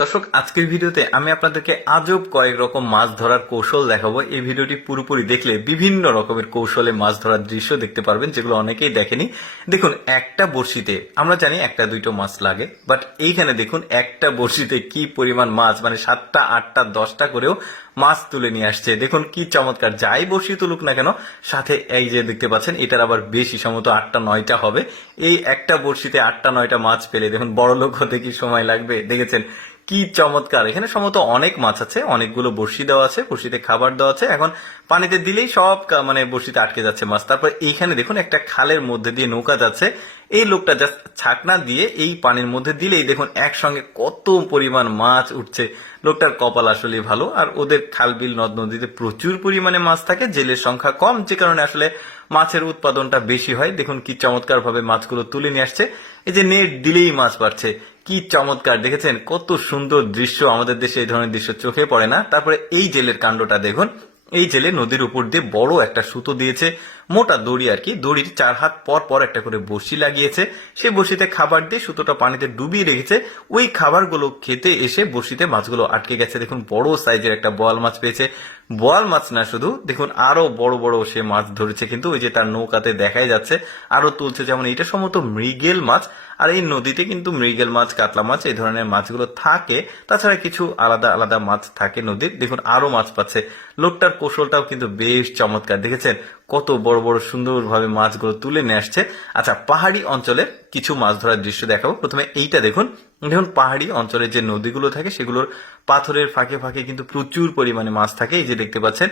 দর্শক, আজকের ভিডিওতে আমি আপনাদেরকে আজব কয়েক রকম মাছ ধরার কৌশল দেখাবো। এই ভিডিওটি পুরোপুরি দেখলে বিভিন্ন রকমের কৌশলে মাছ ধরার দৃশ্য দেখতে পারবেন, যেগুলো অনেকেই দেখেনি। দেখুন, একটা বড়শিতে আমরা জানি একটা দুইটো মাছ লাগে, বাট এইখানে দেখুন একটা বড়শিতে কি পরিমাণ মাছ, মানে 7টা 8টা 10টা করেও মাছ তুলে নিয়ে আসছে। দেখুন কি চমৎকার, যাই বড়শি তুলুক না কেন, সাথে এই যে দেখতে পাচ্ছেন এটার আবার বেশি, সম্ভবত 8টা 9টা হবে। এই একটা বড়শিতে 8টা 9টা মাছ পেলে দেখুন বড় লোক হতে কি সময় লাগবে, দেখেছেন কি চমৎকার। এখানে সম্ভবত অনেক মাছ আছে, অনেকগুলো বড়শি দেওয়া আছে, বড়শিতে খাবার দেওয়া আছে, এখন পানিতে দিলেই সব মানে বড়শিতে আটকে যাচ্ছে মাছ। তারপর এইখানে দেখুন একটা খালের মধ্যে দিয়ে নৌকা যাচ্ছে, এই লোকটা জাস্ট ছাকনা দিয়ে এই পানির মধ্যে দিলেই দেখুন একসঙ্গে কত পরিমাণ মাছ উঠছে। লোকটার কপাল আসলে ভালো। আর ওদের খাল বিল নদ নদীতে প্রচুর পরিমাণে মাছ থাকে, জেলের সংখ্যা কম, যে কারণে আসলে মাছের উৎপাদনটা বেশি হয়। দেখুন কি চমৎকার ভাবে মাছগুলো তুলে নিয়ে আসছে। এই যে নেট দিলেই মাছ পাচ্ছে, কি চমৎকার, দেখেছেন কত সুন্দর দৃশ্য। আমাদের দেশে এই ধরনের দৃশ্য চোখে পড়ে না। তারপরে এই জেলের কাণ্ডটা দেখুন, এই জেলে নদীর উপর দিয়ে বড় একটা সুতো দিয়েছে, মোটা দড়ি আর কি, দড়ির 4 হাত পর পর একটা করে বড়শি লাগিয়েছে। সেই বড়শিতে খাবার দিয়ে সুতোটা পানিতে ডুবিয়ে রেখেছে, ওই খাবারগুলো খেতে এসে বড়শিতে মাছগুলো আটকে গেছে। দেখুন বড় সাইজের একটা বোয়াল মাছ পেয়েছে। বোয়াল মাছ না শুধু, দেখুন আরো বড় বড় সে মাছ ধরেছে, কিন্তু ওই যে তার নৌকাতে দেখাই যাচ্ছে আরো তুলছে। যেমন এটা সম্ভবত মৃগেল মাছ, আর এই নদীতে কিন্তু মৃগেল মাছ, কাতলা মাছ এই ধরনের মাছগুলো থাকে। তাছাড়া কিছু আলাদা আলাদা মাছ থাকে নদীর। দেখুন আরো মাছ পাচ্ছে। লোকটার কৌশলটাও কিন্তু বেশ চমৎকার, দেখেছেন কত বড় বড় সুন্দরভাবে মাছগুলো তুলে নিয়ে আসছে। আচ্ছা, পাহাড়ি অঞ্চলের কিছু মাছ ধরার দৃশ্য দেখাবো। প্রথমে এইটা দেখুন, দেখুন পাহাড়ি অঞ্চলের যে নদীগুলো থাকে সেগুলোর পাথরের ফাঁকে ফাঁকে কিন্তু প্রচুর পরিমাণে মাছ থাকে। এই যে দেখতে পাচ্ছেন,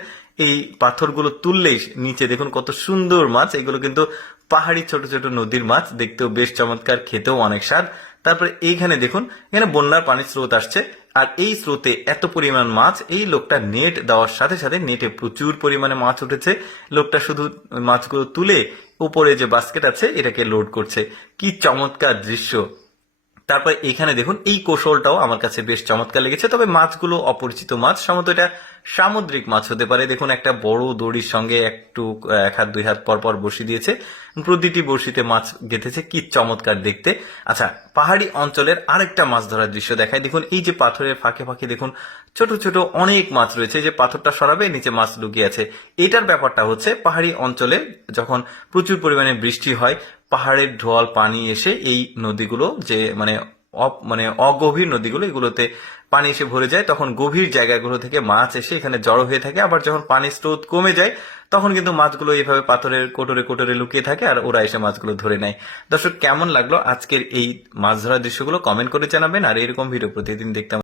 এই পাথরগুলো তুললেই নিচে দেখুন কত সুন্দর মাছ। এগুলো কিন্তু পাহাড়ি ছোট ছোট নদীর মাছ, দেখতেও বেশ চমৎকার, খেতেও অনেক স্বাদ। তারপরে এইখানে দেখুন, এখানে বন্যার পানির স্রোত আসছে, আর এই স্রোতে এত পরিমাণ মাছ, এই লোকটা নেট দেওয়ার সাথে সাথে নেটে প্রচুর পরিমাণে মাছ উঠেছে। লোকটা শুধু মাছগুলো তুলে উপরে যে বাস্কেট আছে এটাকে লোড করছে। কি চমৎকার দৃশ্য। তারপর এখানে দেখুন, এই কৌশলটাও আমার কাছে বেশ চমৎকার লেগেছে, তবে মাছগুলো অপরিচিত মাছ, সম্ভবত এটা সামুদ্রিক মাছ হতে পারে। দেখুন একটা বড় দড়ির সঙ্গে একটু 1 হাত 2 হাত পর পর বসিয়ে দিয়েছে, প্রতিটি বড়শিতে মাছ গেঁথেছে, কি চমৎকার দেখতে। আচ্ছা, পাহাড়ি অঞ্চলের আরেকটা মাছ ধরার দৃশ্য দেখায়। দেখুন এই যে পাথরের ফাঁকে ফাঁকে দেখুন ছোট ছোট অনেক মাছ রয়েছে, যে পাথরটা সরাবে নিচে মাছ লুকিয়ে আছে। এটার ব্যাপারটা হচ্ছে, পাহাড়ি অঞ্চলে যখন প্রচুর পরিমাণে বৃষ্টি হয়, পাহাড়ের ঢোয়াল পানি এসে এই নদীগুলো, যে মানে অগভীর নদীগুলো, এগুলোতে পানি এসে ভরে যায়, তখন গভীর জায়গাগুলো থেকে মাছ এসে এখানে জড়ো হয়ে থাকে। আবার যখন পানির স্রোত কমে যায়, তখন কিন্তু মাছগুলো এইভাবে পাথরের কোটরে কোটরে লুকিয়ে থাকে, আর ওরা এসে মাছগুলো ধরে নেয়। দর্শক, কেমন লাগলো আজকের এই মাছ ধরার দৃশ্যগুলো কমেন্ট করে জানাবেন। আর এরকম ভিডিও প্রতিদিন দেখতে